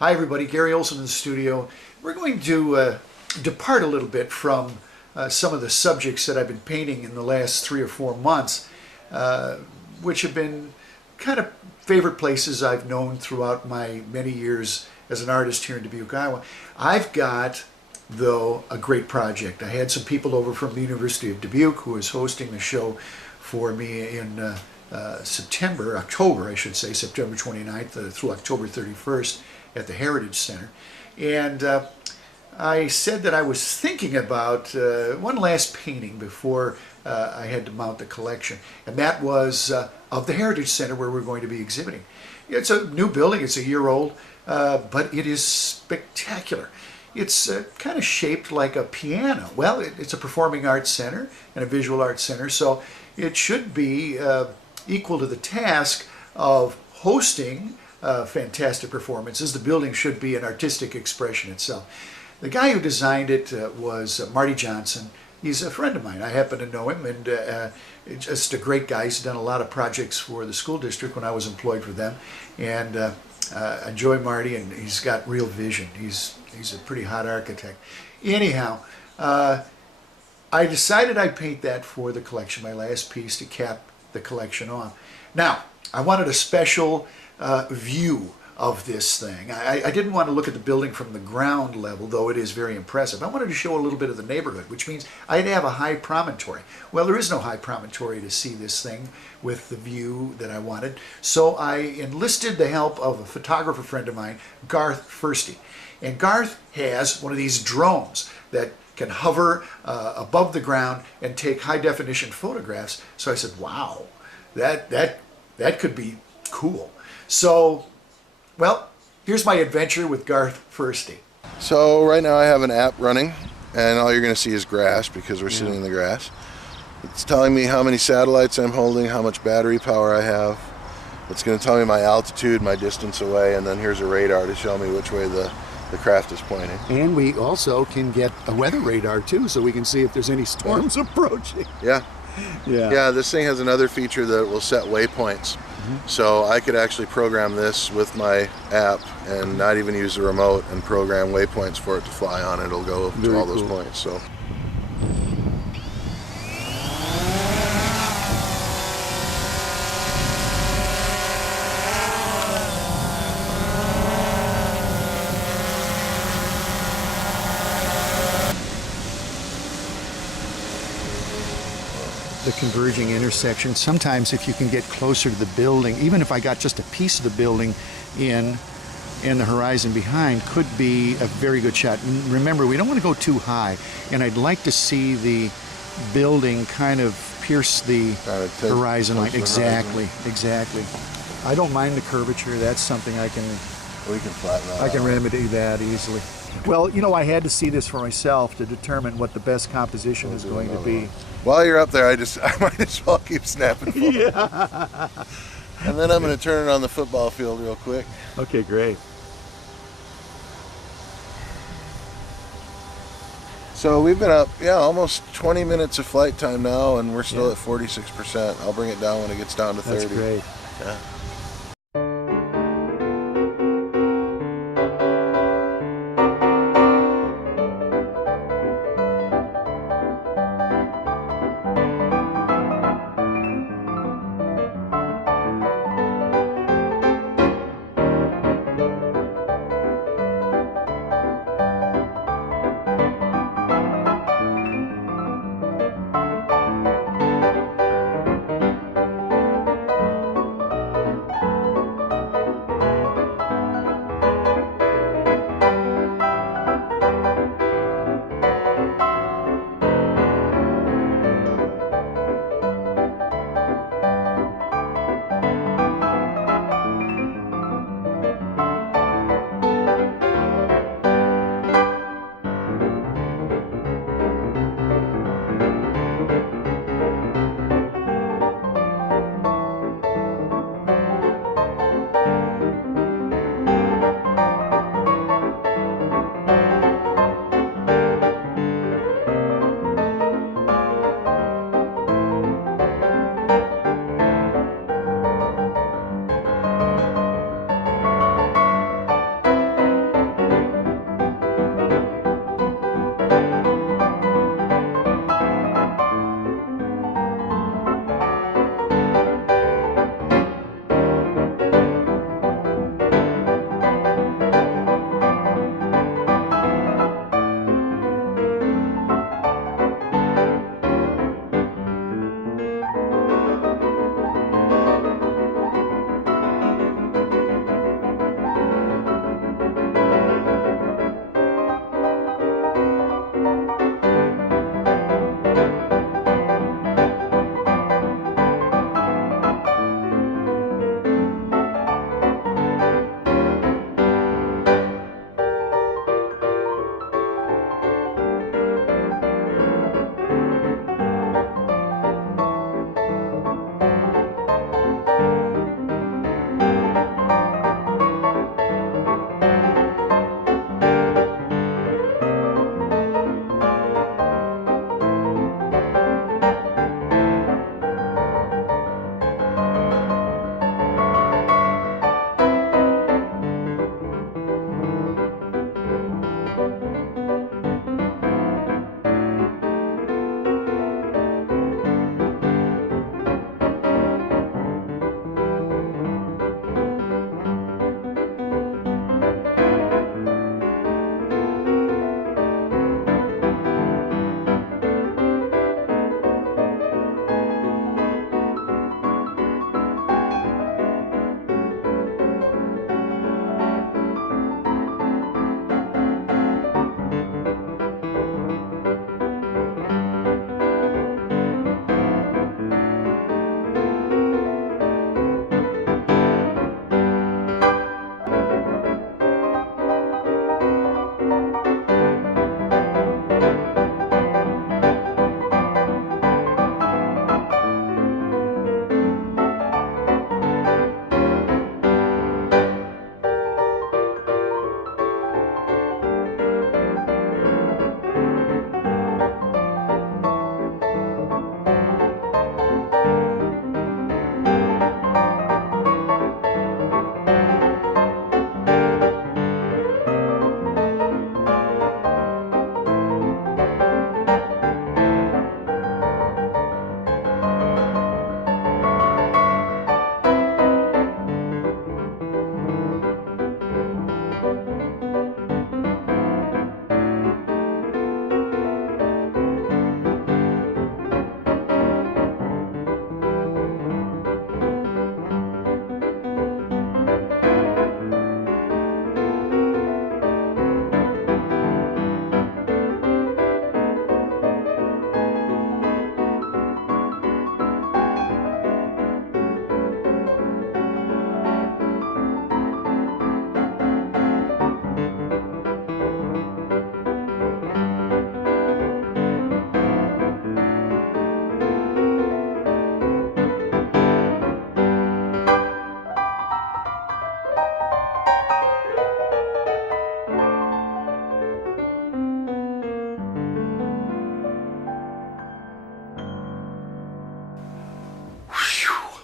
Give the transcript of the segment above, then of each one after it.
Hi everybody, Gary Olsen in the studio. We're going to depart a little bit from some of the subjects that I've been painting in the last 3 or 4 months, which have been kind of favorite places I've known throughout my many years as an artist here in Dubuque, Iowa. I've got, though, a great project. I had some people over from the University of Dubuque who was hosting the show for me in September 29th through October 31st at the Heritage Center. And I said that I was thinking about one last painting before I had to mount the collection, and that was of the Heritage Center where we're going to be exhibiting. It's a new building, it's a year old, but it is spectacular. It's kind of shaped like a piano. Well, it's a performing arts center and a visual arts center, so it should be equal to the task of hosting fantastic performances. The building should be an artistic expression itself. The guy who designed it was Marty Johnson. He's a friend of mine. I happen to know him, and just a great guy. He's done a lot of projects for the school district when I was employed for them, and I enjoy Marty, and he's got real vision. He's a pretty hot architect. Anyhow, I decided I'd paint that for the collection, my last piece to cap the collection off. Now, I wanted a special view of this thing. I didn't want to look at the building from the ground level, though it is very impressive. I wanted to show a little bit of the neighborhood, which means I had to have a high promontory. Well, there is no high promontory to see this thing with the view that I wanted, so I enlisted the help of a photographer friend of mine, Garth Fuerste. And Garth has one of these drones that can hover above the ground and take high-definition photographs. So I said, wow, that could be cool. So, well, here's my adventure with Garth Fuerste. So right now I have an app running, and all you're going to see is grass because we're sitting in the grass. It's telling me how many satellites I'm holding, how much battery power I have. It's going to tell me my altitude, my distance away, and then here's a radar to show me which way the craft is pointing. And we also can get a weather radar too, so we can see if there's any storms approaching. Yeah, this thing has another feature that will set waypoints. So I could actually program this with my app and not even use the remote and program waypoints for it to fly on. It'll go to all those points. So. The converging intersection. Sometimes if you can get closer to the building, even if I got just a piece of the building in the horizon behind, could be a very good shot. And remember, we don't want to go too high, and I'd like to see the building kind of pierce the horizon line. Exactly. I don't mind the curvature. That's something I can flatten that. I can remedy that easily. Well, you know, I had to see this for myself to determine what the best composition is going to be. While you're up there, I might as well keep snapping photos. Yeah. And then I'm going to turn it on the football field real quick. Okay, great. So we've been up, almost 20 minutes of flight time now, and we're still at 46%. I'll bring it down when it gets down to 30. That's great. Yeah.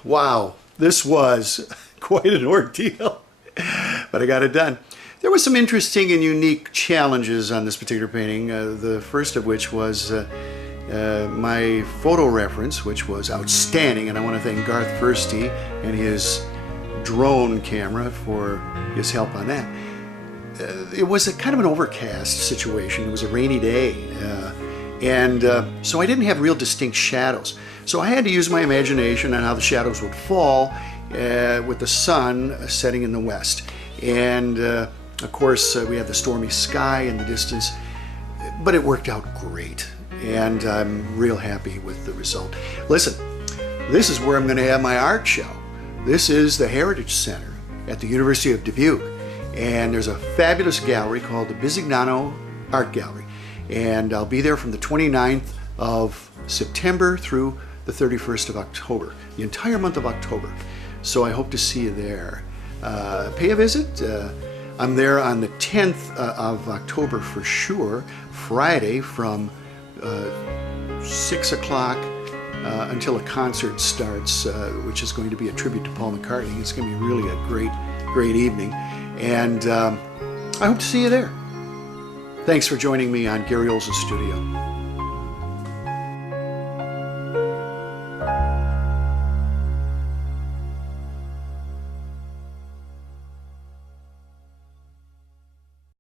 Wow, this was quite an ordeal, but I got it done. There were some interesting and unique challenges on this particular painting, the first of which was my photo reference, which was outstanding, and I want to thank Garth Fuerste and his drone camera for his help on that. It was a kind of an overcast situation. It was a rainy day, so I didn't have real distinct shadows. So I had to use my imagination on how the shadows would fall with the sun setting in the west. And of course, we had the stormy sky in the distance, but it worked out great. And I'm real happy with the result. Listen, this is where I'm going to have my art show. This is the Heritage Center at the University of Dubuque. And there's a fabulous gallery called the Bisignano Gallery. And I'll be there from the 29th of September through the 31st of October, the entire month of October. So I hope to see you there. Pay a visit. I'm there on the 10th of October for sure, Friday from 6 o'clock until a concert starts, which is going to be a tribute to Paul McCartney. It's going to be really a great evening. And I hope to see you there. Thanks for joining me on Gary Olsen Studio.